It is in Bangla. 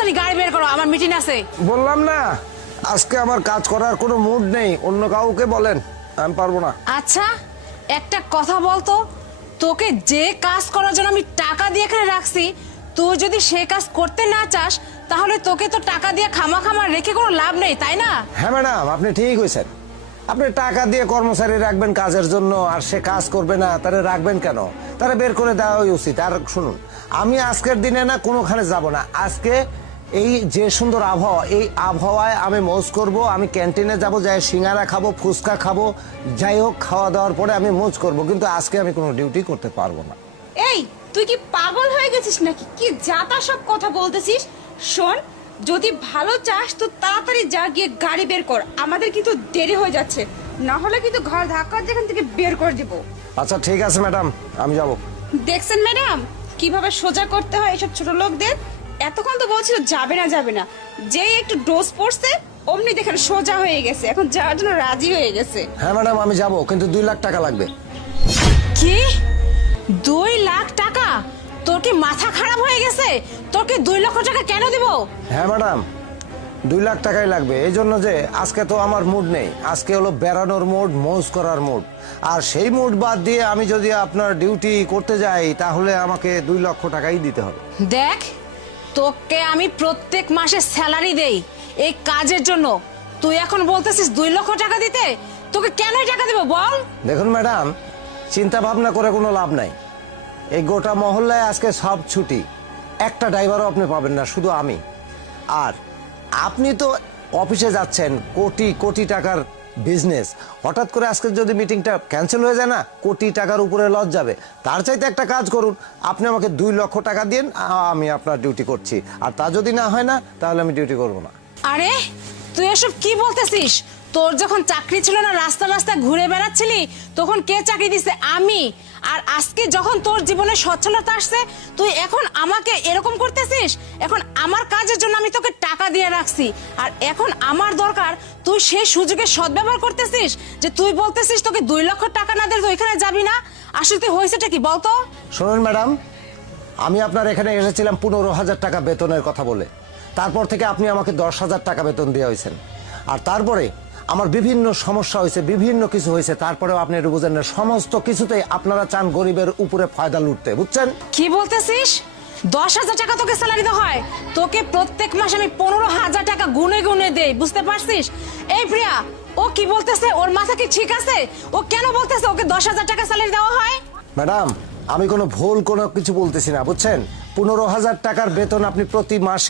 তাড়াতাড়ি গাড়ি বের করো, আমার মিটিং আছে। বললাম না আজকে আমার কাজ করার কোনো মুড নেই, অন্য কাউকে বলেন, আমি পারবো না। আচ্ছা একটা কথা বলতো, তোকে যে কাজ করার জন্য আমি টাকা দিয়ে এখানে রাখছি, তুই যদি সে কাজ করতে না চাস তাহলে তোকে তো টাকা দিয়ে খামাখামা রেখে কোনো লাভ নেই, তাই না? হ্যাঁ ম্যাডাম, আপনি ঠিক হয়েছেন। আপনি টাকা দিয়ে কর্মচারী রাখবেন কাজের জন্য, আর সে কাজ করবে না, তারা রাখবেন কেন? তারা বের করে দেওয়াই উচিত। আর শুনুন, আমি আজকের দিনে না কোনোখানে যাব না। আজকে এই যে সুন্দর আবহাওয়া, এই আবহাওয়ায় আমি মৌজ করব। আমি ক্যান্টিনে যাব, যাই সিঙ্গারা খাবো, ফুচকা খাবো, যাই হোক খাওয়া দাওয়ার পরে আমি মৌজ করব। কিন্তু আজকে আমি কোনো ডিউটি করতে পারবো না। এই তুই কি পাগল হয়ে গেছিস নাকি? কি যাতা সব কথা বলতেছিস? শোন, যদি ভালো চাস তো তাড়াতাড়ি যা গিয়ে গাড়ি বের কর, আমাদের কিন্তু দেরি হয়ে যাচ্ছে, না হলে কিন্তু ঘর ধাক্কা যেখান থেকে বের করে দেবো। আচ্ছা ঠিক আছে ম্যাডাম, আমি যাব। দেখছেন ম্যাডাম কিভাবে সোজা করতে হয় এসব ছোট লোকদের? এতক্ষণ তো বলছিল যাবে না যাবে না, যেই একটু ডোজ পড়ছে অমনি দেখেন সোজা হয়ে গেছে, এখন যাওয়ার জন্য রাজি হয়ে গেছে। হ্যাঁ ম্যাডাম, আমি যাব, কিন্তু 2 লাখ টাকা লাগবে। কি 2 লাখ টাকা? তোর কি মাথা খারাপ হয়ে গেছে? তোকে 2 লক্ষ টাকা কেন দিব? হ্যাঁ ম্যাডাম, 2 লাখ টাকাই লাগবে। এই জন্য যে আজকে তো আমার মুড নেই, আজকে হলো বেড়ানোর মুড, মৌজ করার মুড। আর সেই মুড বাদ দিয়ে আমি যদি আপনার ডিউটি করতে যাই তাহলে আমাকে 2 লক্ষ টাকাই দিতে হবে। দেখ, তোকে আমি প্রত্যেক মাসে স্যালারি দেই এই কাজের জন্য, তুই এখন বলতেছিস 2 লক্ষ টাকা দিতে? তোকে কেন টাকা দেব বল? দেখুন ম্যাডাম, চিন্তা ভাবনা করে কোনো লাভ নাই। এই গোটা মহল্লায় আজকে সব ছুটি, একটা ড্রাইভারও আপনি পাবেন না, শুধু আমি। আর আপনি তো অফিসে যাচ্ছেন, কোটি কোটি টাকার বিজনেস, হঠাৎ করে আজকে যদি মিটিংটা ক্যান্সেল হয়ে যায় না, কোটি টাকার উপরে লস যাবে। তার চাইতে একটা কাজ করুন, আপনি আমাকে 2 লক্ষ টাকা দিন, আমি আপনার ডিউটি করছি। আর তা যদি না হয় না তাহলে আমি ডিউটি করব না। আরে তুই এসব কি বলতেছিস? তোর যখন চাকরি ছিল না, রাস্তা রাস্তা ঘুরে বেড়াচ্ছিলি, তখন কে চাকরি দিছে? আমি। আর আজকে যখন তোর জীবনে সচ্ছলতা আসছে, তুই এখন আমাকে এরকম করতেছিস? এখন আমার কাজের জন্য আমি তোকে টাকা দিয়ে রাখছি, আর এখন আমার দরকার, তুই সেই সুযোগে সদ্ব্যবহার করতেছিস যে তুই বলতেছিস তোকে 2 লক্ষ টাকা না দিলে তুই এখানে যাবি না। আসলে তুই হয়েছেটা কি বলতো? শুনুন ম্যাডাম, আমি আপনার এখানে এসেছিলাম 15,000 টাকা বেতনের কথা বলে। তারপর থেকে আপনি আমাকে 10,000 টাকা বেতন দিয়ে হয়েছেন। আর তারপরে আমার বিভিন্ন সমস্যা হয়েছে, বিভিন্ন কিছু হয়েছে, তারপরেও আপনি এটা বুঝেন না। সমস্ত কিছুতেই আপনারা চান গরিবের উপরে ফায়দা লুটতে, বুঝছেন? কি বলতেছিস? 10,000 টাকা তোকে স্যালারি দেওয়া হয়? তোকে প্রত্যেক মাসে আমি 15,000 টাকা গুনে গুনে দেই, বুঝতে পারছিস? এই প্রিয়া, ও কি বলতেছে? ওর মাথা কি ঠিক আছে? ও কেন বলতেছে ওকে 10,000 টাকা স্যালারি দেওয়া হয়? ম্যাডাম, আমি কোনো ভুল কোনো কিছু বলতেছি না, বুঝছেন? 15,000 টাকার বেতন আপনি প্রতি মাসে